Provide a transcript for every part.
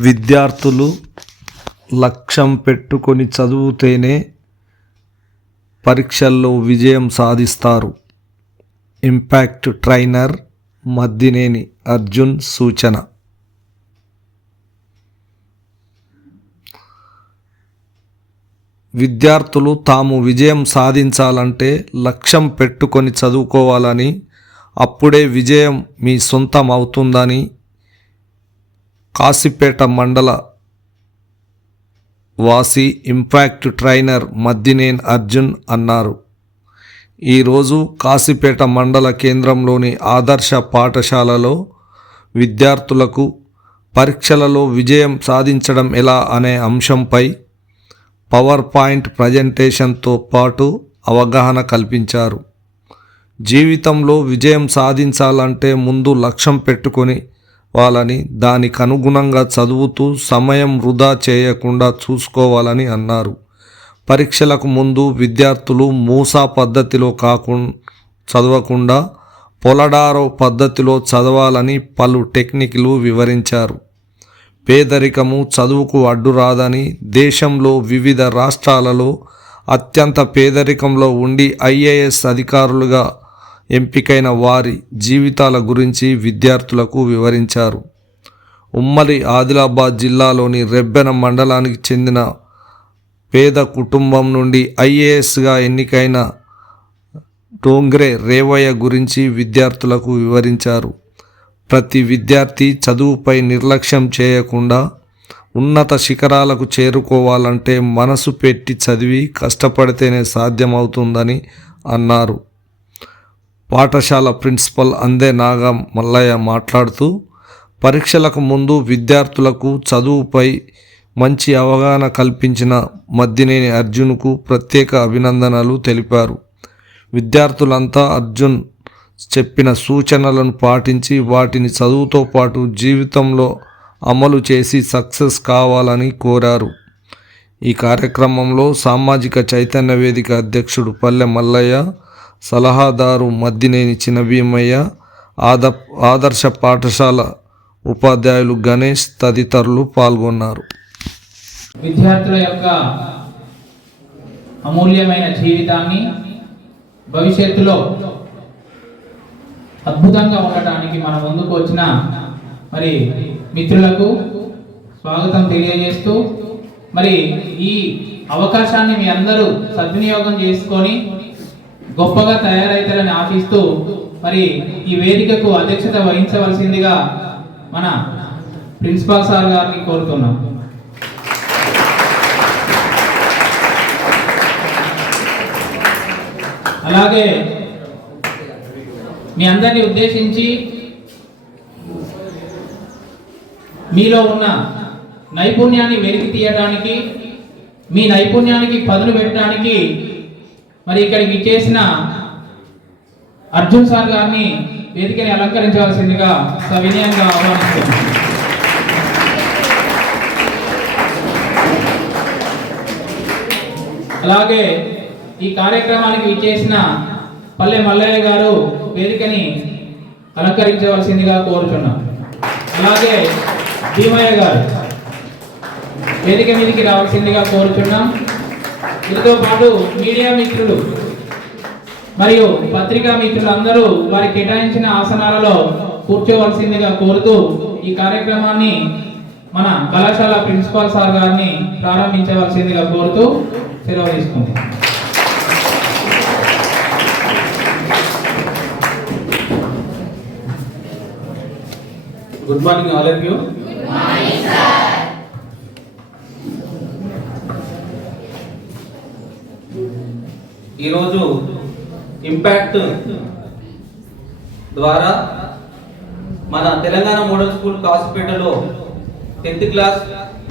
విద్యార్థులు లక్ష్యం పెట్టుకొని చదివితేనే పరీక్షల్లో విజయం సాధిస్తారు. ఇంపాక్ట్ ట్రైనర్ మద్దినేని అర్జున్ సూచన. విద్యార్థులు తాము విజయం సాధించాలంటే లక్ష్యం పెట్టుకొని చదువుకోవాలని అప్పుడే విజయం మీ సొంతం అవుతుందని కాసిపేట మండల వాసి ఇంపాక్ట్ ట్రైనర్ మద్దినేన్ అర్జున్ అన్నారు. ఈరోజు కాసిపేట మండల కేంద్రంలోని ఆదర్శ పాఠశాలలో విద్యార్థులకు పరీక్షలలో విజయం సాధించడం ఎలా అనే అంశంపై పవర్ పాయింట్ ప్రజెంటేషన్తో పాటు అవగాహన కల్పించారు. జీవితంలో విజయం సాధించాలంటే ముందు లక్ష్యం పెట్టుకొని వాళ్ళని దానికి అనుగుణంగా చదువుతూ సమయం వృధా చేయకుండా చూసుకోవాలని అన్నారు. పరీక్షలకు ముందు విద్యార్థులు మూసా పద్ధతిలో కాకుండా చదవకుండా పొలడారో పద్ధతిలో చదవాలని పలు టెక్నిక్లు వివరించారు. పేదరికము చదువుకు అడ్డు రాదని దేశంలో వివిధ రాష్ట్రాలలో అత్యంత పేదరికంలో ఉండి ఐఏఎస్ అధికారులుగా ఎంపికైన వారి జీవితాల గురించి విద్యార్థులకు వివరించారు. ఉమ్మడి ఆదిలాబాద్ జిల్లాలోని రెబ్బెన మండలానికి చెందిన పేద కుటుంబం నుండి ఐఏఎస్గా ఎన్నికైన డోంగ్రే రేవయ్య గురించి విద్యార్థులకు వివరించారు. ప్రతి విద్యార్థి చదువుపై నిర్లక్ష్యం చేయకుండా ఉన్నత శిఖరాలకు చేరుకోవాలంటే మనసు పెట్టి చదివి కష్టపడితేనే సాధ్యమవుతుందని అన్నారు. పాఠశాల ప్రిన్సిపల్ అందే నాగ మల్లయ్య మాట్లాడుతూ పరీక్షలకు ముందు విద్యార్థులకు చదువుపై మంచి అవగాహన కల్పించిన మద్దినేని అర్జున్కు ప్రత్యేక అభినందనలు తెలిపారు. విద్యార్థులంతా అర్జున్ చెప్పిన సూచనలను పాటించి వాటిని చదువుతో పాటు జీవితంలో అమలు చేసి సక్సెస్ కావాలని కోరారు. ఈ కార్యక్రమంలో సామాజిక చైతన్య వేదిక అధ్యక్షుడు పల్లె మల్లయ్య సలహాదారు మద్దినేని చిన్నభీమయ్య ఆద ఆదర్శ పాఠశాల ఉపాధ్యాయులు గణేష్ తదితరులు పాల్గొన్నారు. విద్యార్థుల యొక్క అమూల్యమైన జీవితాన్ని భవిష్యత్తులో అద్భుతంగా ఉండటానికి మన ముందుకు వచ్చిన మరి మిత్రులకు స్వాగతం తెలియజేస్తూ మరి ఈ అవకాశాన్ని మీ అందరూ సద్వినియోగం చేసుకొని గొప్పగా తయారైతారని ఆశిస్తూ మరి ఈ వేదికకు అధ్యక్షత వహించవలసిందిగా మన ప్రిన్సిపాల్ సార్ గారిని కోరుతున్నాం. అలాగే మీ అందరిని ఉద్దేశించి మీలో ఉన్న నైపుణ్యాన్ని వెలికి తీయడానికి మీ నైపుణ్యానికి పదును పెట్టడానికి మరి ఇక్కడికి చేసిన అర్జున్ సార్ గారిని వేదికని అలంకరించవలసిందిగా సవినయంగా ఆహ్వానిస్తున్నాను. అలాగే ఈ కార్యక్రమానికి విచ్చేసిన పల్లె మల్లయ్య గారు వేదికని అలంకరించవలసిందిగా కోరుచున్నాం అలాగే భీమయ్య గారు వేదిక మీదకి రావాల్సిందిగా కోరుచున్నాం. వీరితో పాటు మీడియా మిత్రులు మరియు పత్రికా మిత్రులు అందరూ వారి కేటాయించిన ఆసనాలలో కూర్చోవలసిందిగా కోరుతూ ఈ కార్యక్రమాన్ని మన కళాశాల ప్రిన్సిపాల్ సార్ గారిని ప్రారంభించవలసిందిగా కోరుతూ సెలవు తీసుకుంది good morning all of you ఈరోజు ఇంపాక్ట్ ద్వారా మన తెలంగాణ మోడల్ స్కూల్ కాసిపేటలో టెన్త్ క్లాస్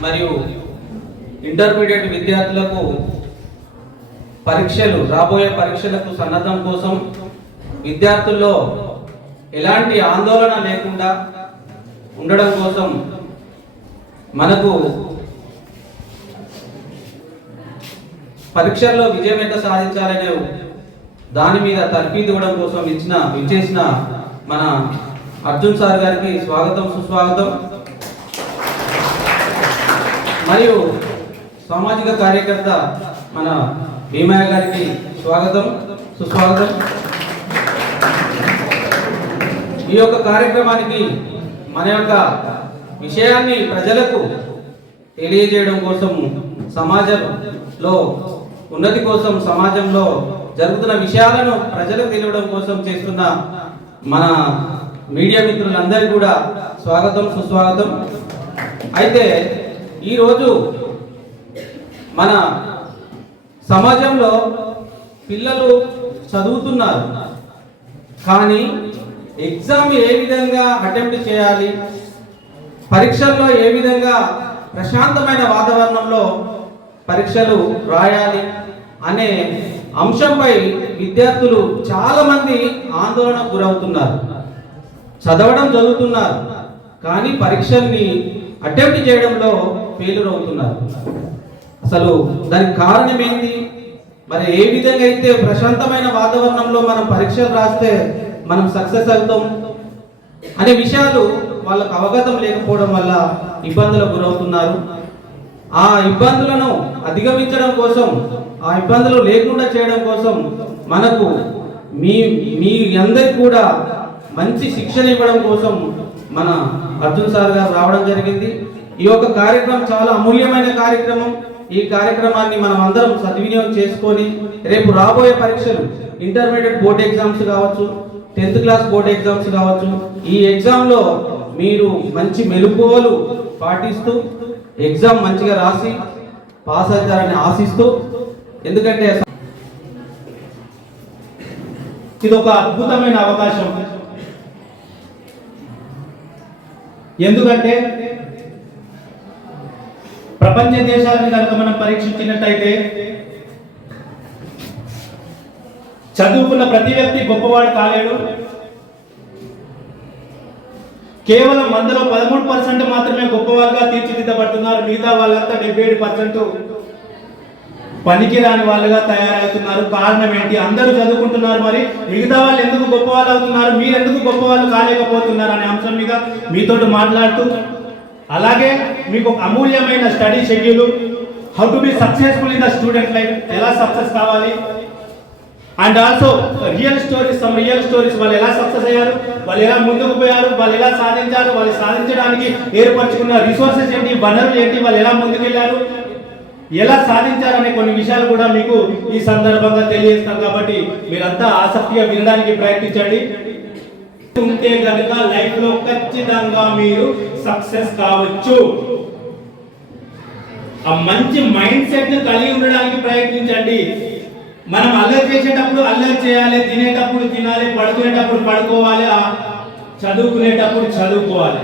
మరియు ఇంటర్మీడియట్ విద్యార్థులకు పరీక్షలు రాబోయే పరీక్షలకు సన్నద్ధం కోసం విద్యార్థుల్లో ఎలాంటి ఆందోళన లేకుండా ఉండడం కోసం మనకు పరీక్షల్లో విజయం ఎంత సాధించాలనే దాని మీద తర్ఫీదు ఇవ్వడం కోసం ఇచ్చిన ఇచ్చేసిన మన అర్జున్ సార్ గారికి స్వాగతం సుస్వాగతం. మరియు సామాజిక కార్యకర్త మన భీమయ్య గారికి స్వాగతం సుస్వాగతం. ఈ యొక్క కార్యక్రమానికి మన యొక్క విషయాన్ని ప్రజలకు తెలియజేయడం కోసం సమాజంలో ఉన్నతి కోసం సమాజంలో జరుగుతున్న విషయాలను ప్రజలకు తెలియడం కోసం చేస్తున్న మన మీడియా మిత్రులందరికీ కూడా స్వాగతం సుస్వాగతం. అయితే ఈరోజు మన సమాజంలో పిల్లలు చదువుతున్నారు. కానీ ఎగ్జామ్ ఏ విధంగా అటెంప్ట్ చేయాలి? పరీక్షల్లో ఏ విధంగా ప్రశాంతమైన వాతావరణంలో పరీక్షలు రాయాలి అనే అంశంపై విద్యార్థులు చాలా మంది ఆందోళనకు గురవుతున్నారు. చదవడం చదువుతున్నారు. కానీ పరీక్షల్ని అటెంప్ట్ చేయడంలో ఫెయిల్యూర్ అవుతున్నారు. అసలు దానికి కారణం ఏంటి? మరి ఏ విధంగా అయితే ప్రశాంతమైన వాతావరణంలో మనం పరీక్షలు రాస్తే మనం సక్సెస్ అవుతాం? అనే విషయాలు వాళ్ళకు అవగతం లేకపోవడం వల్ల ఇబ్బందులకు గురవుతున్నారు. ఆ ఇబ్బందులను అధిగమించడం కోసం ఆ ఇబ్బందులు లేకుండా చేయడం కోసం మనకు మీ మీ అందరికి కూడా మంచి శిక్షణ ఇవ్వడం కోసం మన అర్జున్ సార్ గారు రావడం జరిగింది. ఈ యొక్క కార్యక్రమం చాలా అమూల్యమైన కార్యక్రమం. ఈ కార్యక్రమాన్ని మనం అందరం సద్వినియోగం చేసుకొని రేపు రాబోయే పరీక్షలు ఇంటర్మీడియట్ బోర్డ్ ఎగ్జామ్స్ కావచ్చు టెన్త్ క్లాస్ బోర్డ్ ఎగ్జామ్స్ కావచ్చు ఈ ఎగ్జామ్లో మీరు మంచి మెలుకువలు పాటిస్తూ ఎగ్జామ్ మంచిగా రాసి పాస్ అవుతారని ఆశిస్తూ ఎందుకంటే ఇది ఒక అద్భుతమైన అవకాశం. ఎందుకంటే ప్రపంచ దేశాలను కనుక మనం పరీక్షించినట్టయితే చదువుకున్న ప్రతి వ్యక్తి గొప్పవాడు కాలేడు. కేవలం అందులో పదమూడు పర్సెంట్ మాత్రమే గొప్పవారుగా తీర్చిదిద్దబడుతున్నారు. మిగతా వాళ్ళంతా డెబ్బై ఏడు పర్సెంట్ పనికిరాని వాళ్ళుగా తయారవుతున్నారు. కారణం ఏంటి? అందరూ చదువుకుంటున్నారు మరి. మిగతా వాళ్ళు ఎందుకు గొప్ప వాళ్ళు అవుతున్నారు? మీరు ఎందుకు గొప్ప వాళ్ళు కాలేకపోతున్నారు అనే అంశం మీద మీతో మాట్లాడుతూ అలాగే మీకు అమూల్యమైన study schedule how to be successful in the student life ఎలా సక్సెస్ కావాలి? And also real stories some real stories వాళ్ళు ఎలా సక్సెస్ అయ్యారు? వాళ్ళు ఎలా ముందుకు పోయారు? వాళ్ళు ఎలా సాధించారు? వాళ్ళు సాధించడానికి ఏర్పరచుకున్న రిసోర్సెస్ ఏంటి? వనరులు ఏంటి? వాళ్ళు ఎలా ముందుకెళ్ళారు ఎలా సాధించారనే కొన్ని విషయాలు కూడా మీకు ఈ సందర్భంగా తెలియజేస్తాం కాబట్టి మీరంతా ఆసక్తిగా వినడానికి ప్రయత్నించండి. ఉంటే కనుక లైఫ్లో ఖచ్చితంగా మీరు సక్సెస్ కావచ్చు. ఆ మంచి మైండ్ సెట్ కలిగి ఉండడానికి ప్రయత్నించండి. మనం అల్లరి చేసేటప్పుడు అల్లరి చేయాలి తినేటప్పుడు తినాలి పడుకునేటప్పుడు పడుకోవాలి ఆ చదువుకునేటప్పుడు చదువుకోవాలి.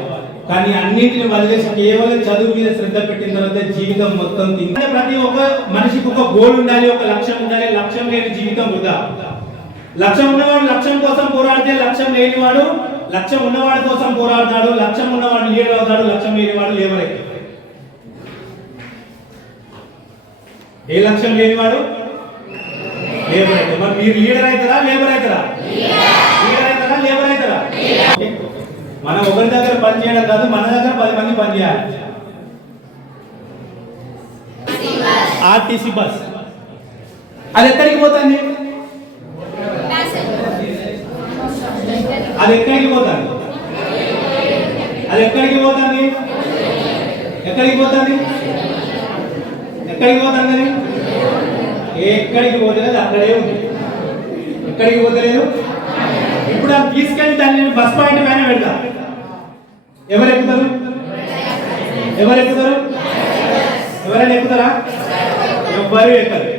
కానీ అన్నింటిని వదిలేసి కేవలం చదువు మీద శ్రద్ధ పెట్టిన తర్వాత జీవితం మొత్తం తింటే ప్రతి ఒక్క మనిషికి ఒక గోల్ ఉండాలి ఒక లక్ష్యం ఉండాలి. లక్ష్యం లేని జీవితం వృధా. లక్ష్యం ఉన్నవాడు లక్ష్యం కోసం పోరాడితే లక్ష్యం లేనివాడు లక్ష్యం ఉన్నవాడి కోసం పోరాడతాడు లక్ష్యం ఉన్నవాడు లీడర్ అవుతాడు లక్ష్యం లేనివాడు లేవరే ఏ లక్ష్యం లేనివాడు? లేబర్ అయితే. మరి మీరు లీడర్ అవుతారా లేబర్ అవుతారా? లీడర్ అవుతారా లేబర్ అవుతారా? మనం ఒకరి దగ్గర పని చేయడం కాదు మన దగ్గర పది మంది పని చేయాలి. RTC bus. అది ఎక్కడికి పోతుంది? అది ఎక్కడికి పోతుంది? అది ఎక్కడికి పోతుంది? ఎక్కడికి పోతుంది? ఎక్కడికి పోతుంది? అది ఎక్కడికి పోతలేదు అక్కడే ఉంది. ఎక్కడికి పోతలేదు? ఇప్పుడు అది తీసుకెళ్ళి దాన్ని బస్ పాయింట్ పైన పెడతా. ఎవరు ఎక్కుతారు ఎవరు ఎక్కుతారు ఎవరైనా ఎక్కుతారా? ఎవ్వరు ఎక్కరు.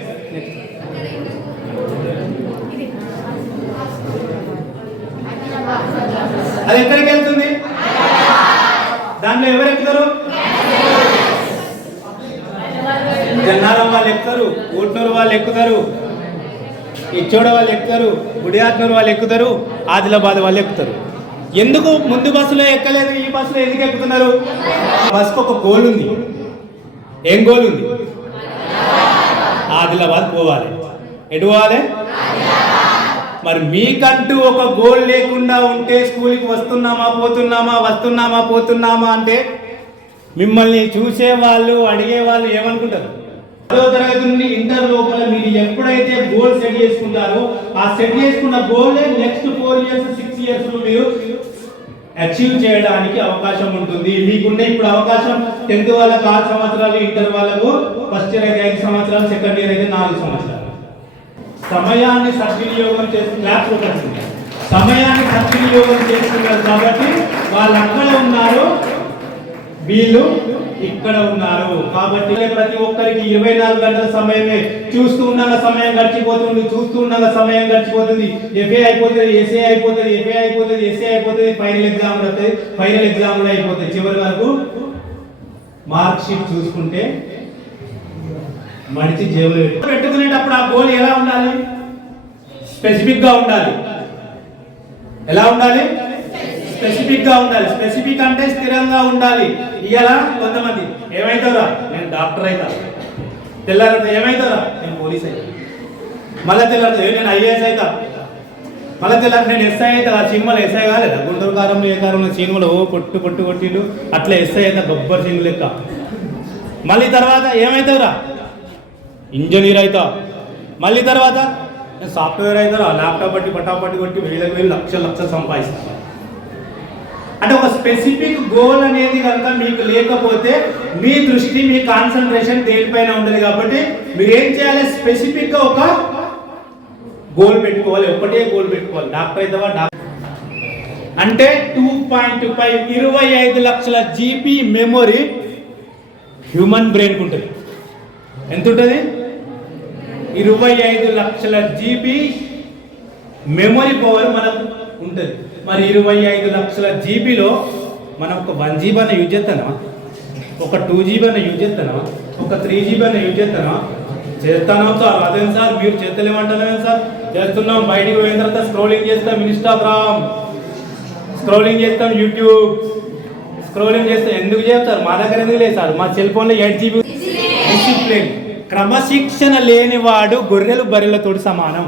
అది ఎక్కడికి వెళ్తుంది దాంట్లో ఎవరు ఎక్కుతారు జన్నారం వాళ్ళు ఎక్కుతారు ఊట్నూరు వాళ్ళు ఎక్కుతారు. ఇచ్చోడ వాళ్ళు ఎక్కుతారు గుడియాత్మూరు వాళ్ళు ఎక్కుతారు ఆదిలాబాద్ వాళ్ళు ఎక్కుతారు. ఎందుకు ముందు బస్సులో ఎక్కలేదు ఈ బస్సులో ఎందుకు ఎక్కుతున్నారు? బస్సుకు ఒక గోల్ ఉంది. ఏం గోల్ ఉంది? ఆదిలాబాద్ పోవాలి. ఎటు పోవాలి? మరి మీకంటూ ఒక గోల్ లేకుండా ఉంటే స్కూల్కి వస్తున్నామా పోతున్నామా వస్తున్నామా పోతున్నామా అంటే మిమ్మల్ని చూసే వాళ్ళు అడిగే వాళ్ళు ఏమనుకుంటారు? పదో తరగతి నుండి ఇంటర్ లోపల మీరు ఎప్పుడైతే గోల్ సెట్ చేసుకుంటారో ఆ సెట్ చేసుకున్న goal next four years six ఇయర్స్లో మీరు అచీవ్ చేయడానికి అవకాశం ఉంటుంది. మీకుండే ఇప్పుడు అవకాశం టెన్త్ వాళ్ళకి ఆరు సంవత్సరాలు ఇంటర్ వాళ్ళకు ఫస్ట్ ఇయర్ అయితే ఐదు సంవత్సరాలు సెకండ్ ఇయర్ అయితే నాలుగు సంవత్సరాలు. సమయాన్ని సద్వినియోగం చేసి క్లాస్లో సమయాన్ని సద్వినియోగం చేస్తున్నారు కాబట్టి వాళ్ళు అక్కడ ఉన్నారు. వీళ్ళు ఇక్కడ ఉన్నారు. కాబట్టి ప్రతి ఒక్కరికి ఇరవై నాలుగు గంటల సమయమే. చూస్తూ ఉండగా సమయం గడిచిపోతుంది చూస్తూ ఉండగా సమయం గడిచిపోతుంది. ఎఫ్ఏ అయిపోతుంది ఎస్ఏ అయిపోతుంది ఎఫ్ఏ అయిపోతుంది ఎస్ఏ అయిపోతుంది ఫైనల్ ఎగ్జామ్ వస్తుంది ఫైనల్ ఎగ్జామ్ కూడా అయిపోతుంది చివరి వరకు మార్క్ షీట్ చూసుకుంటే మడిచి జేబులు పెట్టుకునేటప్పుడు ఆ గోల్ ఎలా ఉండాలి? స్పెసిఫిక్గా ఉండాలి. ఎలా ఉండాలి? స్పెసిఫిక్గా ఉండాలి. స్పెసిఫిక్ అంటే స్థిరంగా ఉండాలి. ఇవాళ కొంతమంది. ఏమైతారా నేను డాక్టర్ అవుతా తెల్లారితే ఏమైతారా నేను పోలీస్ అవుతా మళ్ళీ తెల్లారితే నేను ఐఏఎస్ అవుతా మళ్ళీ తెల్లారి నేను ఎస్ఐ అవుతా ఆ సినిమాలో ఎస్ఐ కాలేదా? గుంటూరు కారంలో ఏ కారంలో సినిమాలో ఓ కొట్టు కొట్టు కొట్టిండు. అట్లా ఎస్ఐ అవుతా గబ్బర్ సింగ్ లెక్క. మళ్ళీ తర్వాత ఏమవుతావురా ఇంజనీర్ అవుతా మళ్ళీ తర్వాత నేను సాఫ్ట్వేర్ అవుతారా ల్యాప్టాప్ బట్టి పట్టాపట్టి కొట్టి వేలకు వేలు లక్షలు లక్షలు సంపాదిస్తాను అంటే ఒక స్పెసిఫిక్ గోల్ అనేది కనుక మీకు లేకపోతే మీ దృష్టి మీ కాన్సన్ట్రేషన్ దేనిపైన ఉండదు కాబట్టి మీరు ఏం చేయాలి? స్పెసిఫిక్గా ఒక గోల్ పెట్టుకోవాలి. ఒకటే గోల్ పెట్టుకోవాలి. డాక్టర్ అవుతావా డాక్టర్. అంటే టూ పాయింట్ ఫైవ్ ఇరవై ఐదు లక్షల జీబీ మెమొరీ హ్యూమన్ బ్రెయిన్కి ఉంటుంది. ఎంత ఉంటుంది ఇరవై ఐదు లక్షల జీబీ మెమొరీ పవర్ మనకు ఉంటుంది. మరి ఇరవై ఐదు లక్షల జీబీలో మనం ఒక వన్ జీబీ అన్న యూజ్ చేస్తానా ఒక టూ జీబీ అన్న యూజ్ చేస్తానా ఒక త్రీ జీబీ అన్న యూజ్ చేస్తానా చేస్తాను సార్? అదేం సార్? మీరు చేస్తలేమంటారు సార్? చేస్తున్నాం. బయటికి పోయిన తర్వాత స్క్రోలింగ్ చేస్తాం ఇన్స్టాగ్రామ్. స్క్రోలింగ్ చేస్తాం యూట్యూబ్. స్క్రోలింగ్ చేస్తాం ఎందుకు చేస్తారు మా దగ్గర ఎందుకు లేదు సార్? మా సెల్ ఫోన్లో ఎయిట్ జీబీ. డిసిప్లిన్ క్రమశిక్షణ లేనివాడు గొర్రెలు బర్రెలతోటి సమానం.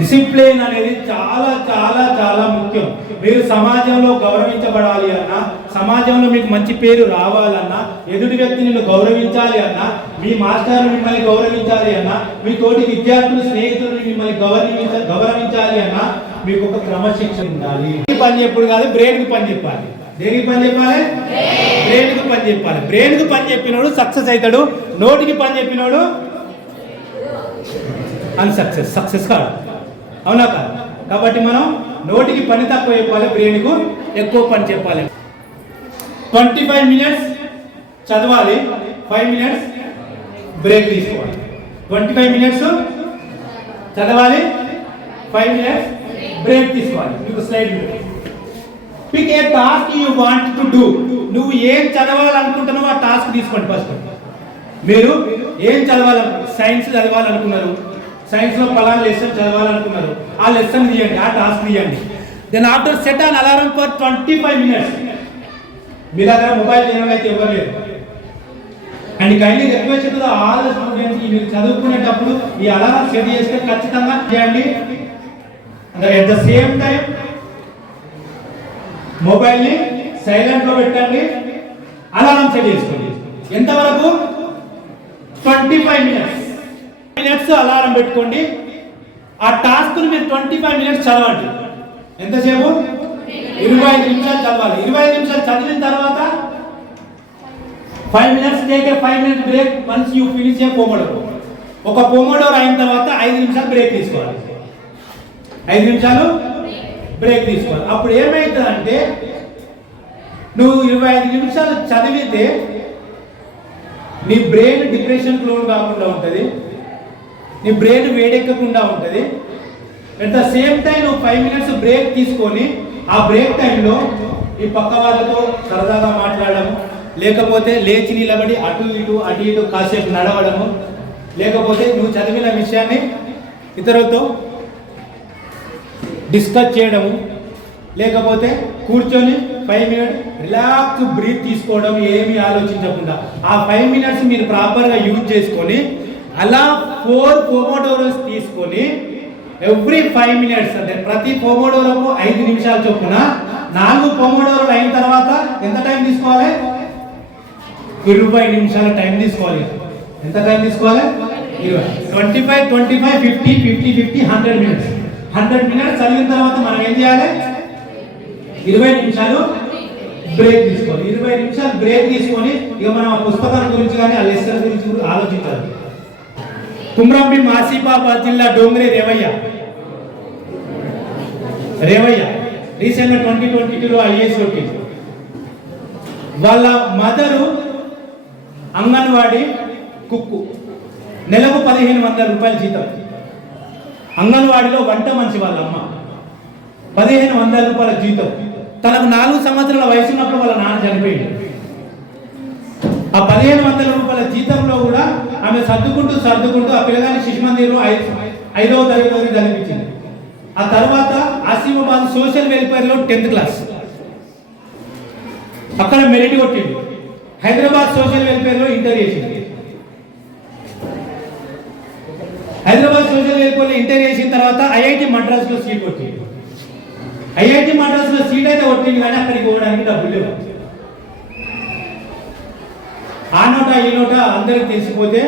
డిసిప్లిన్ అనేది చాలా చాలా చాలా ముఖ్యం. మీరు సమాజంలో గౌరవించబడాలి అన్నా సమాజంలో మీకు మంచి పేరు రావాలన్నా ఎదుటి వ్యక్తి నిన్ను గౌరవించాలి అన్నా మీ మాస్టర్ మిమ్మల్ని గౌరవించాలి అన్నా మీ తోటి విద్యార్థులు స్నేహితులు మిమ్మల్ని గౌరవించ గౌరవించాలి అన్నా మీకు ఒక క్రమశిక్షణ ఉండాలి. పని చెప్పుడు కాదు బ్రెయిన్ పని చెప్పాలి. దేనికి పని చెప్పాలి? బ్రెయిన్కి పని చెప్పాలి. బ్రెయిన్కి పని చెప్పినోడు సక్సెస్ అవుతాడు నోటికి పని చెప్పినోడు అన్సక్సెస్ సక్సెస్ కాదు. అవునా కాదు కాబట్టి మనం నోటికి పని తక్కువ చెప్పాలి బ్రెయిన్కు ఎక్కువ పని చెప్పాలి. ట్వంటీ ఫైవ్ మినిట్స్ చదవాలి ఫైవ్ మినిట్స్ బ్రేక్ తీసుకోవాలి. ట్వంటీ ఫైవ్ మినిట్స్ చదవాలి ఫైవ్ మినిట్స్ బ్రేక్ తీసుకోవాలి. మీకు slide pick a task you want to do నువ్వు ఏం చదవాలనుకుంటున్నావో ఆ టాస్క్ తీసుకోండి ఫస్ట్ మీరు ఏం చదవాలి సైన్స్ చదవాలనుకున్నారు? సైన్స్లో పలానా లెసన్ చదవాలనుకున్నారు. ఆ లెసన్ తీయండి ఆ టాస్క్ తీయండి then after set an alarm for twenty five minutes మీ దగ్గర మొబైల్ అయితే ఎవరు లేరు? And kindly request to all students మీరు చదువుకునేటప్పుడు ఈ అలారం సెట్ చేస్తే ఖచ్చితంగా చేయండి. అట్ ద సేమ్ టైం మొబైల్ని సైలెంట్లో పెట్టండి. అలారం సెట్ చేసుకోండి. ఎంతవరకు? Twenty five minutes minutes alarm పెట్టుకోండి. ఆ టాస్క్ మీరు ట్వంటీ ఫైవ్ మినిట్స్ చదవండి. ఎంతసేపు? ఇరవై ఐదు నిమిషాలు చదవాలి. ఇరవై ఐదు నిమిషాలు చదివిన తర్వాత five minutes take a five minutes break once you finish a pomodoro ఒక పోమోడోర్ అయిన తర్వాత ఐదు నిమిషాలు బ్రేక్ తీసుకోవాలి. ఐదు నిమిషాలు బ్రేక్ తీసుకోవాలి. అప్పుడు ఏమవుతుందంటే నువ్వు ఇరవై ఐదు నిమిషాలు చదివితే నీ బ్రెయిన్ డిప్రెషన్ లోన్ కాకుండా ఉంటుంది. నీ బ్రెయిన్ వేడెక్కకుండా ఉంటుంది. అట్ ద సేమ్ టైం నువ్వు ఫైవ్ మినిట్స్ బ్రేక్ తీసుకొని ఆ బ్రేక్ టైంలో ఈ పక్క వాళ్ళతో సరదాగా మాట్లాడడం లేకపోతే లేచి నిలబడి అటు ఇటు అటు ఇటు కాసేపు నడవడము లేకపోతే నువ్వు చదివిన విషయాన్ని ఇతరులతో డిస్కస్ చేయడము లేకపోతే కూర్చొని ఫైవ్ మినిట్స్ రిలాక్స్ బ్రీత్ తీసుకోవడం ఏమీ ఆలోచించకుండా ఆ ఫైవ్ మినిట్స్ మీరు ప్రాపర్గా యూజ్ చేసుకొని అలా ఫోర్ పోమోడోరోస్ తీసుకొని ఎవ్రీ ఫైవ్ మినిట్స్ అంటే ప్రతి పోమోడోరోకు ఐదు నిమిషాల చొప్పున నాలుగు పొమోడోలు అయిన తర్వాత ఎంత టైం తీసుకోవాలి? ఇరవై నిమిషాల టైం తీసుకోవాలి. ఎంత టైం తీసుకోవాలి? ఇరవై. Twenty five twenty five fifty fifty fifty hundred minutes hundred minutes చదివిన తర్వాత మనం ఏం చేయాలి? ఇరవై నిమిషాలు బ్రేక్ తీసుకోవాలి. ఇరవై నిమిషాలు బ్రేక్ తీసుకొని ఇక మనం ఆ పుస్తకాల గురించి కానీ ఆ లెసన్ గురించి ఆలోచించాలి. కుమ్రంభీం ఆసిఫాబాద్ జిల్లా డోంగ్రి రేవయ్య. రేవయ్య రీసెంట్గా ట్వంటీ ట్వంటీ టూలో ఐఏఎస్ కొట్టింది వాళ్ళ మదరు అంగన్వాడీ కుక్కు. నెలకు పదిహేను వందల రూపాయల జీతం. అంగన్వాడీలో వంట మంచి వాళ్ళ అమ్మ పదిహేను వందల రూపాయల జీతం. తనకు నాలుగు సంవత్సరాల వయసు ఉన్నప్పుడు వాళ్ళ నాన్న చనిపోయింది ఆ పదిహేను వందల రూపాయల జీతంలో కూడా ఆమె సర్దుకుంటూ సర్దుకుంటూ ఆ పిల్లగాని శిశు మందిర్లో ఐదు ఐదవ తరగతి వరకు చదివించింది. ఆ తర్వాత ఆసిమాబాద్ సోషల్ వెల్ఫేర్లో టెన్త్ క్లాస్. అక్కడ మెరిట్ కొట్టిండు హైదరాబాద్ సోషల్ వెల్ఫేర్లో ఇంటర్ చేసింది. హైదరాబాద్ సోషల్ వెల్ఫేర్లో ఇంటర్ చేసిన తర్వాత ఐఐటి మద్రాసులో సీట్ కొట్టింది. ఐఐటి మద్రాసులో సీట్ అయితే కొట్టింది కానీ అక్కడికి పోవడానికి డబ్బులు లేవు. ఆ నోట ఈ నోట అందరికి తెలిసిపోతే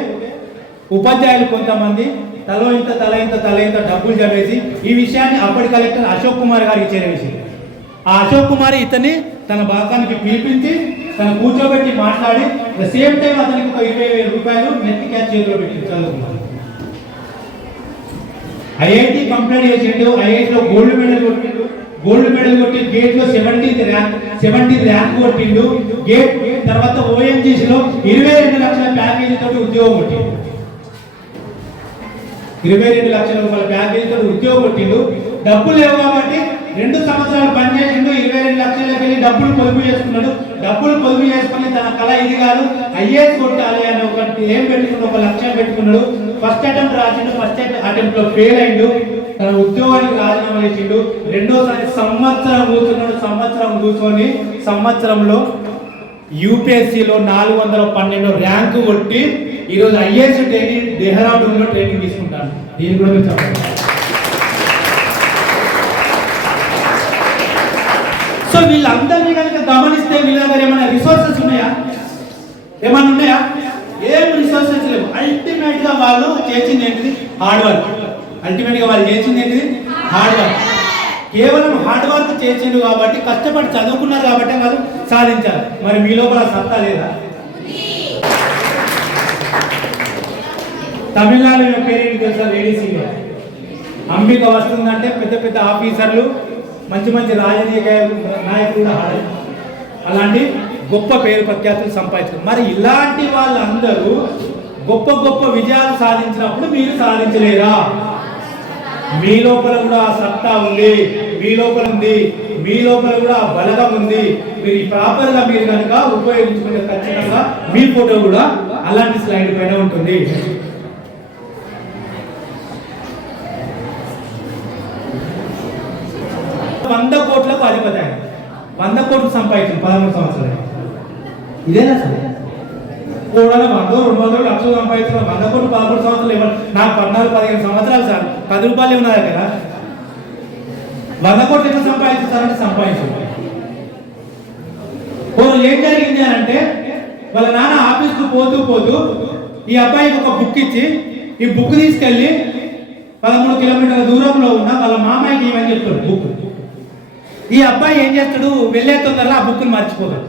ఉపాధ్యాయులు కొంతమంది తలో ఇంత తల ఇంత తల ఇంత డబ్బులు చదివేసి ఈ విషయాన్ని అప్పటి కలెక్టర్ అశోక్ కుమార్ గారికి చేరవేసింది. ఆ అశోక్ కుమార్ ఇతన్ని తన భాగానికి పిలిపించి తన కూర్చోబెట్టి మాట్లాడి సేమ్ టైం అతనికి ఒక ఇరవై వేల రూపాయలు నెట్ క్యాష్ చేతిలో పెట్టి చదువుకున్నాడు. ఐఐటి కంప్లీట్ చేసిండు ఐఐటిలో గోల్డ్ మెడల్ కొట్టిండు గోల్డ్ మెడల్ కొట్టి గేట్లో సెవెంటీన్త్ ర్యాంక్ సెవెంటీన్త్ ర్యాంక్ కొట్టిండు గేట్ తర్వాత ఓఎన్జీసీలో ఇరవై రెండు లక్షల ప్యాకేజీ తోటి ఉద్యోగం కొట్టిండు. ఇరవై రెండు లక్షల రూపాయల ప్యాకేజీ తోటి ఉద్యోగం కొట్టిండు. డబ్బులు లేవు కాబట్టి రెండు సంవత్సరాలు పనిచేసిండు ఇరవై రెండు లక్షలకి వెళ్ళి డబ్బులు పొదుపు చేసుకున్నాడు. డబ్బులు పొదుపు చేసుకుని తన కళ ఇది కాదు ఐఏఎస్ కొట్టాలి అని ఒక ఏం పెట్టుకున్నాడు? ఒక లక్ష్యం పెట్టుకున్నాడు. ఫస్ట్ అటెంప్ట్ రాసిండు. ఫస్ట్ అటెంప్ట్లో ఫెయిల్ అయిండు. తన ఉద్యోగానికి రాజీనామా చేసిండు. రెండోసారి సంవత్సరం కూర్చున్నాడు. సంవత్సరం కూర్చొని సంవత్సరంలో యూపీఎస్సీలో నాలుగు వందల పన్నెండు ర్యాంకు కొట్టి ఈరోజు ఐఏఎస్ ట్రైనింగ్ డెహ్రాడూన్లో ట్రైనింగ్ తీసుకుంటాను. దీని కూడా మీరు చెప్పండి. సో వీళ్ళందరినీ కనుక గమనిస్తే వీళ్ళ దగ్గర ఏమైనా రిసోర్సెస్ ఉన్నాయా? ఏమైనా ఉన్నాయా? ఏం రిసోర్సెస్ లేవు. అల్టిమేట్గా వాళ్ళు చేసింది ఏంటిది? హార్డ్ వర్క్ అల్టిమేట్గా వాళ్ళు చేసింది ఏంటిది? హార్డ్ వర్క్ కేవలం హార్డ్ వర్క్ చేసిండు కాబట్టి కష్టపడి చదువుకున్నారు కాబట్టి వాళ్ళు సాధించారు. మరి మీ లోపల సత్తా లేదా? తమిళనాడు పేరేంటి తెలుసా లేడీస్ ఇండియా అంబిక వస్తుందంటే పెద్ద పెద్ద ఆఫీసర్లు మంచి మంచి రాజకీయ నాయకులు కూడా అలాంటి గొప్ప పేరు ప్రఖ్యాతులు సంపాదించారు మరి ఇలాంటి వాళ్ళందరూ గొప్ప గొప్ప విజయాలు సాధించినప్పుడు మీరు సాధించలేరా? మీ లోపల కూడా ఆ సత్తా ఉంది. మీ లోపల ఉంది. మీ లోపల కూడా ఆ బలగం ఉంది. మీరు ప్రాపర్గా మీరు కనుక ఉపయోగించుకుంటే ఖచ్చితంగా మీ ఫోటో కూడా అలాంటి స్లైడ్ పైన ఉంటుంది. వంద కోట్లకు అధిపతి వంద కోట్లు సంపాదించింది పదమూడు సంవత్సరాలు ఇదేనా సరే? కూడా వంద రెండు వందలు లక్షలు సంపాదించిన వంద కోట్లు పదకొండు సంవత్సరాలు ఇవ్వాలి నాకు పద్నాలుగు పదిహేను సంవత్సరాలు సార్. పది రూపాయలు ఉన్న దగ్గర? వంద కోట్లు ఎంత సంపాదించారంటే సంపాదించు. ఓ ఏం జరిగింది అని అంటే వాళ్ళ నాన్న ఆఫీస్కు పోతూ పోతూ ఈ అబ్బాయికి ఒక బుక్ ఇచ్చి ఈ బుక్ తీసుకెళ్ళి పదమూడు కిలోమీటర్ల దూరంలో ఉన్న వాళ్ళ మామయ్యకి ఏమని చెప్తాడు బుక్. ఈ అబ్బాయి ఏం చేస్తాడు? వెళ్ళే తొందరలో ఆ బుక్ని మర్చిపోతాడు.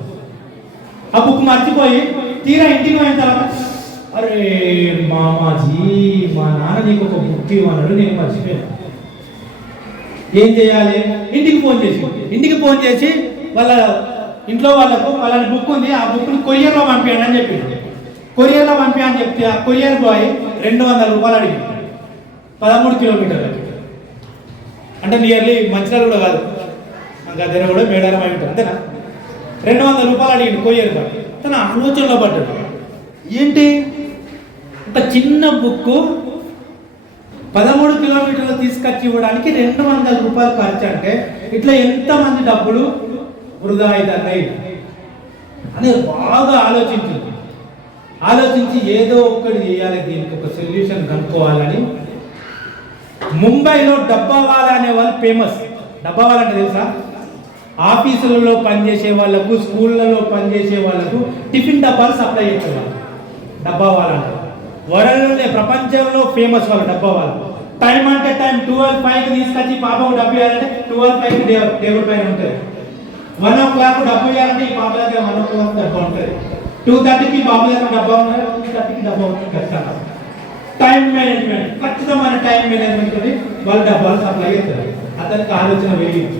ఆ బుక్ మర్చిపోయి తీరా ఇంటికి పోయిన తర్వాత అరే మామాజీ మా నాన్న నీకు ఒక బుక్ ఇవ్వన్నాడు నేను మర్చిపోయాను. ఏం చేయాలి? ఇంటికి ఫోన్ చేసి ఇంటికి ఫోన్ చేసి వాళ్ళ ఇంట్లో వాళ్ళకు వాళ్ళని బుక్ ఉంది ఆ బుక్ని కొరియర్లో పంపించండి అని చెప్పింది కొరియర్లో పంపించని అని చెప్తే ఆ కొరియర్ బాయ్ రెండు వందల రూపాయలు అడిగి పదమూడు కిలోమీటర్లు. అంటే నియర్లీ మంచిర్యాల కూడా కాదు. దగ్గర కూడా మేడారం అయి ఉంటుంది అంతేనా? రెండు వందల రూపాయలు అడిగింది కొరియర్ బాయ్. తన ఆలోచనలో పడ్డాడు. ఏంటి? ఒక చిన్న బుక్ పదమూడు కిలోమీటర్లు తీసుకొచ్చి ఇవ్వడానికి రెండు వందల రూపాయలు ఖర్చు అంటే ఇట్లా ఎంతమంది డబ్బులు వృధా అవుతున్నాయి అని బాగా ఆలోచించింది ఆలోచించి ఏదో ఒక్కటి చేయాలి దీనికి ఒక సొల్యూషన్ కనుక్కోవాలని. ముంబైలో డబ్బావాలా అనే వాళ్ళు ఫేమస్. డబ్బావాలా అంటే తెలుసా? ఆఫీసులలో పనిచేసే వాళ్ళకు స్కూళ్ళలో పనిచేసే వాళ్ళకు టిఫిన్ డబ్బాలు సప్లై చేసేవాళ్ళు డబ్బా వాళ్ళంటారు వరల్డ్ ప్రపంచంలో ఫేమస్ వాళ్ళు డబ్బావాలా టైం అంటే టైం ట్వెల్వ్ ఫైవ్కి తీసుకొచ్చి పాపకు డబ్బు ఇవ్వాలంటే ట్వెల్వ్ ఫైవ్కి టేబుల్ పైన ఉంటుంది. వన్ ఓ క్లాక్ డబ్బు ఇవ్వాలంటే ఈ పాప దగ్గర వన్ ఓ క్లాక్ డబ్బా ఉంటుంది. టూ థర్టీకి బాబు దగ్గర డబ్బా ఉంటుంది టూ థర్టీకి డబ్బా ఉంటుంది ఖచ్చితంగా. Time management. ఖచ్చితమైన టైం మేనేజ్మెంట్ వాళ్ళు డబ్బాలు సప్లై చేస్తారు. అతనికి ఆలోచన వెలిగింది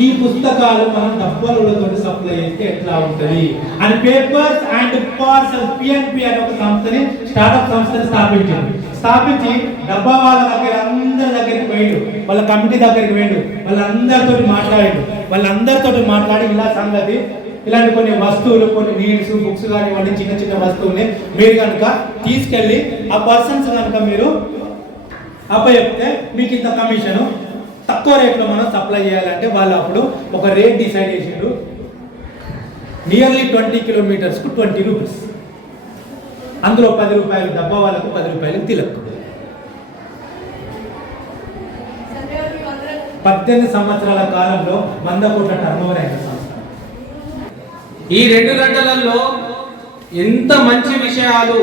ఈ పుస్తకాలు మనం డబ్బాలతో సప్లై చేస్తే ఎట్లా ఉంటుంది? అని పేపర్స్ అండ్ పార్సల్ పిఎన్పి అనే ఒక సంస్థని స్టార్ట్అప్ సంస్థని స్థాపించింది. స్థాపించి డబ్బా వాళ్ళ దగ్గర అందరి దగ్గరికి పోయిండు. వాళ్ళ కమిటీ దగ్గరికి పోయిండు. వాళ్ళందరితో మాట్లాడిండు. వాళ్ళందరితో మాట్లాడి ఇలా సంగతి ఇలాంటి కొన్ని వస్తువులు కొన్ని నీడ్స్ బుక్స్ కానివ్వండి చిన్న చిన్న వస్తువుల్ని మీరు కనుక తీసుకెళ్ళి ఆ పర్సన్స్ కనుక మీరు అప్పచెప్తే మీకు ఇంత కమిషన్ తక్కువ రేట్లో మనం సప్లై చేయాలంటే వాళ్ళు అప్పుడు ఒక రేట్ డిసైడ్ చేసారు నియర్లీ ట్వంటీ కిలోమీటర్స్కు ట్వంటీ రూపీస్ అందులో పది రూపాయలు డబ్బా వాళ్ళకు పది రూపాయలు తిలక్. పద్దెనిమిది సంవత్సరాల కాలంలో వంద కోట్ల టర్నోవర్ అయిన సంస్థ. ఈ రెండు గంటలలో ఎంత మంచి విషయాలు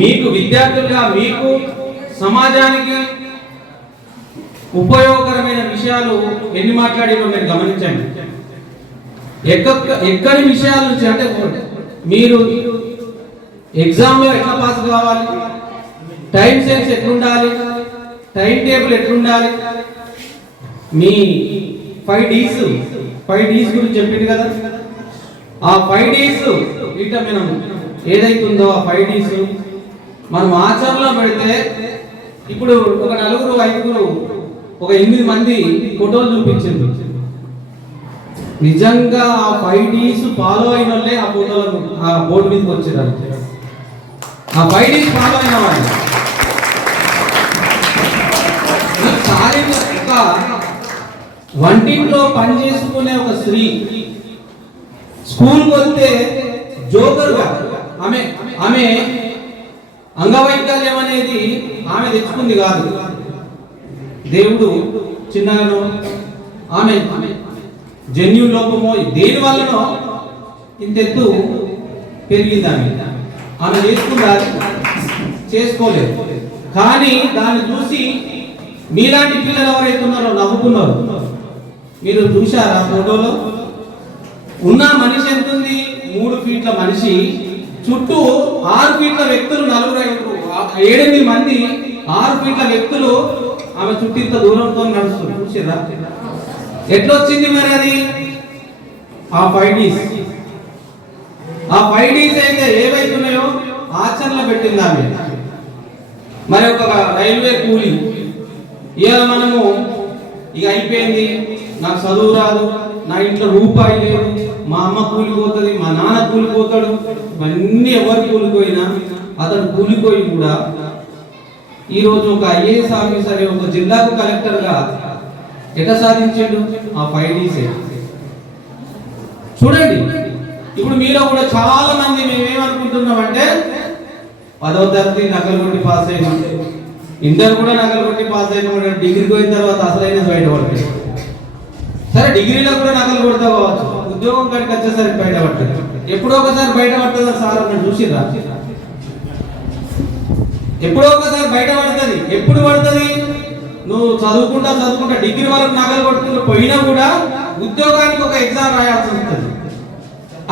మీకు విద్యార్థులుగా మీకు సమాజానికి ఉపయోగకరమైన విషయాలు ఎన్ని మాట్లాడినో మీరు గమనించండి. ఎక్క ఎక్కడి విషయాల నుంచి అంటే మీరు ఎగ్జామ్లో ఎట్లా పాస్ కావాలి? టైం సెన్స్ ఎట్లుండాలి? టైం టేబుల్ ఎట్లుండాలి? మీ ఫైవ్ డీస్ ఫైవ్ డీస్ గురించి చెప్పింది కదా. ఆ ఫైవ్ డీస్ ఇట మనం ఏదైతుందో ఆ ఫైవ్ డీస్ మనం ఆచరణలో పెడితే ఇప్పుడు ఒక నలుగురు ఐదుగురు ఒక ఎనిమిది మంది ఫోటోలు చూపించింది నిజంగా ఆ ఫైవ్ డీస్ ఫాలో అయిన వాళ్ళే ఆ ఫోటో ఆ బోర్డు మీదకి వచ్చారు ఆ ఫైవ్ డీస్ ఫాలో అయిన వాళ్ళు. వంటింట్లో పని చేసుకునే ఒక స్త్రీ స్కూల్కి వస్తే జోకర్గా ఆమె ఆమె అంగవైకల్యం అనేది ఆమె తెచ్చుకుంది కాదు. దేవుడు చిన్నగాను ఆమె జన్యు లోపమో దేని వల్లనో ఇంతెత్తు పెరిగింది ఆమె ఆమె చేసుకున్నారు చేసుకోలేదు. కానీ దాన్ని చూసి మీలాంటి పిల్లలు ఎవరైతే ఉన్నారో నవ్వుకున్నారు. మీరు చూశారా ఫోటోలో? ఉన్న మనిషి ఎంత ఉంది మూడు ఫీట్ల మనిషి. చుట్టూ ఆరు ఫీట్ల వ్యక్తులు నలుగురు ఏడెనిమిది మంది ఆరు ఫీట్ల వ్యక్తులు ఆమె చుట్టూ ఇంత దూరంతో నడుస్తుంది చూసారా? ఎట్లొచ్చింది మరి అది? ఆ ఫైవ్ డీస్ ఆ ఫైవ్ డీస్ అయితే ఏవైతున్నాయో ఆచరణ పెట్టింది ఆమె. మరి ఒక రైల్వే కూలి. ఇవాళ మనము ఇక అయిపోయింది. నాకు చదువు రాదు నా ఇంట్లో రూపాయి లేదు మా అమ్మ కూలిపోతుంది మా నాన్న కూలిపోతాడు ఇవన్నీ ఎవరు కూలిపోయినా అతను కూలిపోయి కూడా ఈ రోజు ఒక ఐఏఎస్ ఆఫీసర్ ఒక జిల్లాకు కలెక్టర్గా ఎట సాధించాడు? ఆ ఫైవ్ చూడండి. ఇప్పుడు మీలో కూడా చాలా మంది మేమేమనుకుంటున్నామంటే పదవ తరగతి నకలు కొట్టి పాస్ అయినా. ఇంటర్ కూడా నకలు కొట్టి పాస్ అయినా డిగ్రీకి పోయిన తర్వాత అసలైన బయటపడతాయి సరే డిగ్రీలో కూడా నకలు కొడతా కావచ్చు ఉద్యోగం కాడికి వచ్చేసరికి బయటపడుతుంది ఎప్పుడో ఒకసారి బయటపడుతుందా సార్ చూసి చూసిరా ఎప్పుడో ఒకసారి బయట పడుతుంది. ఎప్పుడు పడుతుంది? నువ్వు చదువుకుంటా చదువుకుంటా డిగ్రీ వరకు నగలు కొట్టుకుంటూ పోయినా కూడా ఉద్యోగానికి ఒక ఎగ్జామ్ రాయాల్సి ఉంటుంది.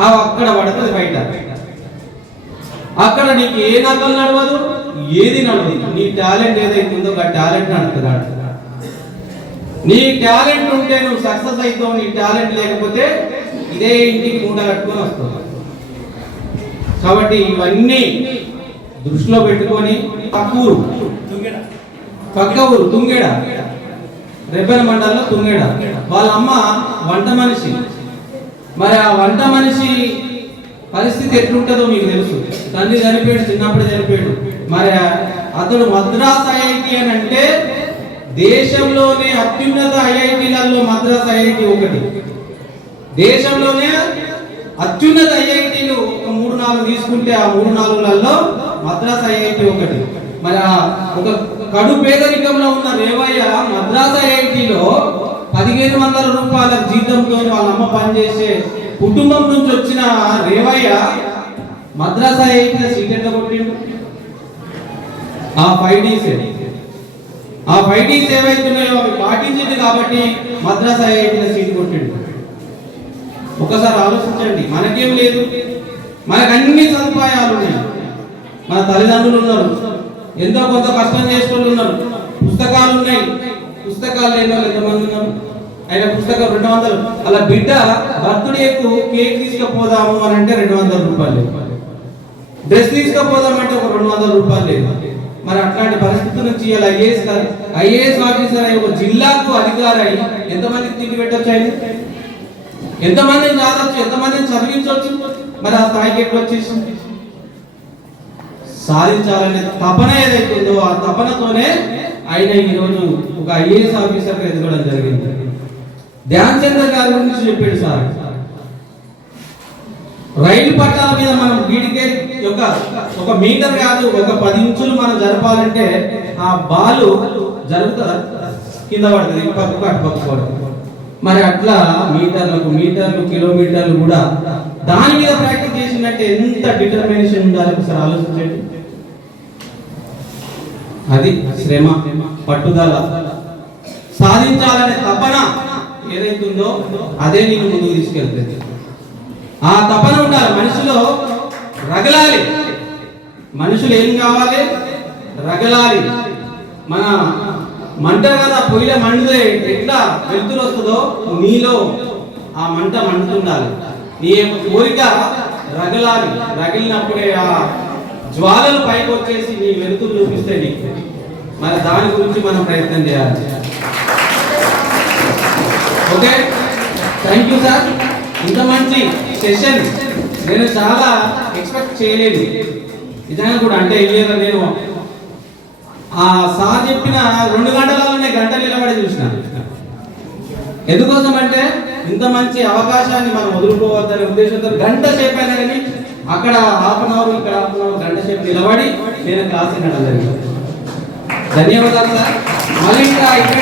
ఆ అక్కడ పడుతుంది బయట. అక్కడ నీకు ఏ నగలు నడవదు ఏది నడవదు. నీ టాలెంట్ ఏదైతే ఉందో ఆ టాలెంట్ నడుతున్నాడు నీ టాలెంట్ ఉంటే నువ్వు సక్సెస్ అవుతావు నీ టాలెంట్ లేకపోతే ఇదే ఇంటికి మూట కట్టుకొని వస్తావు. కాబట్టి ఇవన్నీ దృష్టిలో పెట్టుకొని పక్కూరు పక్క ఊరు తుంగేడ. రెబ్బెన మండలంలో తుంగేడ. వాళ్ళ అమ్మ వంట మనిషి. మరి ఆ వంట మనిషి పరిస్థితి ఎట్లుంటుందో మీకు తెలుసు. తండ్రి చనిపోయాడు చిన్నప్పుడు చనిపోయాడు. మరి అతడు మద్రాస్ ఐఐటి అని అంటే దేశంలోనే అత్యున్నత ఐఐటీలలో మద్రాస్ ఐఐటి ఒకటి. దేశంలోనే అత్యున్నత ఐఐటీలు ఒక మూడు నాలుగు తీసుకుంటే ఆ మూడు నాలుగులలో మద్రాస్ ఐఐటి ఒకటి. మరి ఒక కడు పేదరికంలో ఉన్న రేవయ్య మద్రాస్ ఐఐటిలో పదిహేను వందల రూపాయల జీతంతో వాళ్ళ అమ్మ పనిచేసే కుటుంబం నుంచి వచ్చిన రేవయ్య మద్రాస్ ఐఐటిలో సీట్ ఎంత కొట్టిండు? ఆ ఫైవ్ డీస్ ఆ ఫైవ్ డీస్ ఏవైతున్నాయో అవి పాటించింది కాబట్టి మద్రాస్ ఐఐటిలో సీట్ కొట్టిండు. ఒకసారి ఆలోచించండి మనకేం లేదు. మనకు అన్ని సదుపాయాలు ఉన్నాయి. మన తల్లిదండ్రులు ఉన్నారు. ఎంతో కొంత కష్టం చేసే వాళ్ళు ఉన్నారు. పుస్తకాలు ఉన్నాయి. పుస్తకాలు లేని వాళ్ళు ఎంతమంది ఉన్నారు? ఆయన పుస్తకం రెండు వందలు. అలా బిడ్డ బర్త్డేకు కేక్ తీసుకుపోదాము అని అంటే రెండు వందల రూపాయలు డ్రెస్ తీసుకుపోదామంటే ఒక రెండు వందల రూపాయలు మరి అట్లాంటి పరిస్థితి నుంచి ఇలా ఐఏఎస్ ఐఏఎస్ ఆఫీసర్ అయ్యి ఒక జిల్లాకు అధికారి అయ్యి ఎంతమందికి తిండి పెట్టొచ్చు ఆయన? ఎంతమందిని రాదొచ్చు? ఎంతమందిని చదివించవచ్చు మరి ఆ స్థాయికి ఎప్పుడు వచ్చేసింది? సాధించాలనే తపన ఏదైతే ఉందో ఆ తపనతోనే ఆయన ఈరోజు ఒక ఐఏఎస్ ఆఫీసర్ ఎదగడం జరిగింది. ధ్యాన్ చంద్ర గారి గురించి చెప్పాడు సార్. రైలు పట్టాల మీద మనం వీడికే ఒక ఒక మీటర్ కాదు ఒక పది ఇంచులు మనం జరపాలంటే ఆ బాలు జరుగుతా కింద పడుతుంది ఇటు పక్కకు అటు పక్కకు మరి అట్లా మీటర్లకు మీటర్లు కిలోమీటర్లు కూడా దాని మీద ప్రాక్టీస్ చేసినట్టే ఎంత డిటర్మినేషన్ ఉండాలి ఒకసారి ఆలోచించండి. అది శ్రమ పట్టుదల. సాధించాలనే తపన ఏదైతుందో అదే నేను ముందుకు తీసుకెళ్తుంది. ఆ తపన ఉండాలి. మనిషిలో రగలాలి. మనుషులు ఏం కావాలి? రగలాలి. మన మంట కదా పొయ్యిలో మండుదే ఎట్లా వెలుతురు వస్తుందో నీలో ఆ మంట మండుతుండాలి. నీ యొక్క కోరిక రగలాలి. రగిలినప్పుడే ఆ జ్వాలలు పైకి వచ్చేసి నీ వెలుతురు చూపిస్తే నీకు మరి దాని గురించి మనం ప్రయత్నం చేయాలి. ఓకే? థ్యాంక్ యూ సార్ ఇంత మంచి సెషన్ నేను చాలా ఎక్స్పెక్ట్ చేయలేదు. నిజంగా కూడా అంటే ఇయ్యాల నేను ఆ సార్ చెప్పిన రెండు గంటలలోనే గంటలు నిలబడి చూసిన. ఎందుకోసం అంటే ఇంత మంచి అవకాశాన్ని మనం వదులుకోవద్దనే ఉద్దేశంతో గంట సేపు అయినా కానీ అక్కడ హాఫ్ అన్ అవర్ ఇక్కడ హాఫ్ అన్ అవర్ గంట సేపు నిలబడి నేను క్లాస్ వినడం జరిగింది. ధన్యవాదాలు సార్. మళ్ళీ ఇక్కడ ఇక్కడ